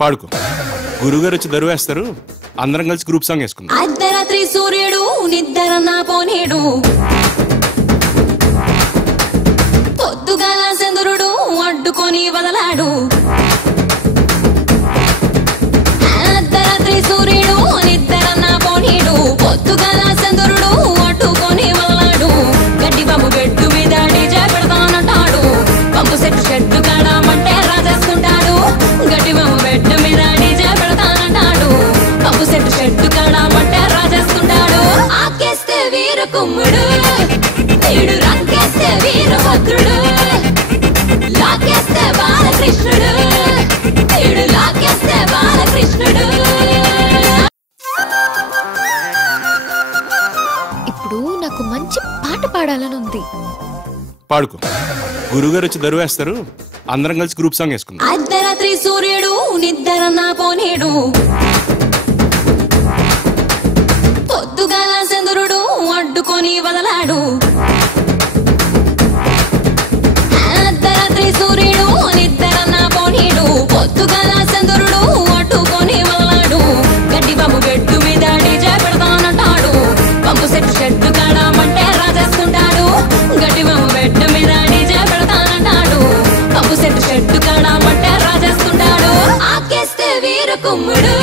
పాడుకో. గురుగారు వచ్చి దరువేస్తారు, అందరం కలిసి గ్రూప్ సాంగ్ వేసుకుందాం. అర్ధరాత్రి సూర్యుడు నిద్ర నా పోనేడు, పొద్దుగాల చంద్రుడు అడ్డుకొని వదలాడు. అర్ధరాత్రి సూర్యుడు నిద్ర నా పోనేడు, పొద్దుగాల చంద్రుడు అడ్డుకొని వదలాడు. గడ్డి బాబు బెడ్డు మీద డీజే పెడతానంటాడు, పంపు సెట్టు షెడ్డు కాడమంటే రాజేసుకుంటాడు. గడ్డి బాబు బెడ్డు మీద డీజే పెడతానంటాడు, పంపు సెట్టు షెడ్డు కాడమంటే రాజేసుకుంటాడు. ఆకేస్తే వీర కుమ్ముడు, వీడు రంకేస్తే వీరభద్రుడు, లాకేస్తే బాలకృష్ణుడు, వీడు లాకేస్తే బాలకృష్ణుడు. ఇప్పుడు నాకు మంచి పాట పాడాలని ఉంది. పాడుకో. గురుగారు వచ్చి దరువేస్తారు, అందరం కలిసి గ్రూప్ సాంగ్ వేసుకుందాం. అర్ధరాత్రి సూర్యుడు నిద్ర నా పోనేడు, పొద్దుగాల చంద్రుడు అడ్డుకొని వదలాడు. అర్ధరాత్రి సూర్యుడు నిద్ర నా పోనేడు, పొద్దుగాల చంద్రుడు అడ్డుకొని వదలాడు. గడ్డి బాబు బెడ్డు మీద డీజే పెడతానంటాడు, పంపు సెట్టు షెడ్డు కాడమంటే రాజేసుకుంటాడు. గడ్డి బాబు బెడ్డు మీద డీజే పెడతానంటాడు, పంపు సెట్టు షెడ్డు కాడమంటే రాజేసుకుంటాడు. ఆకేస్తే వీర కుమ్ముడు,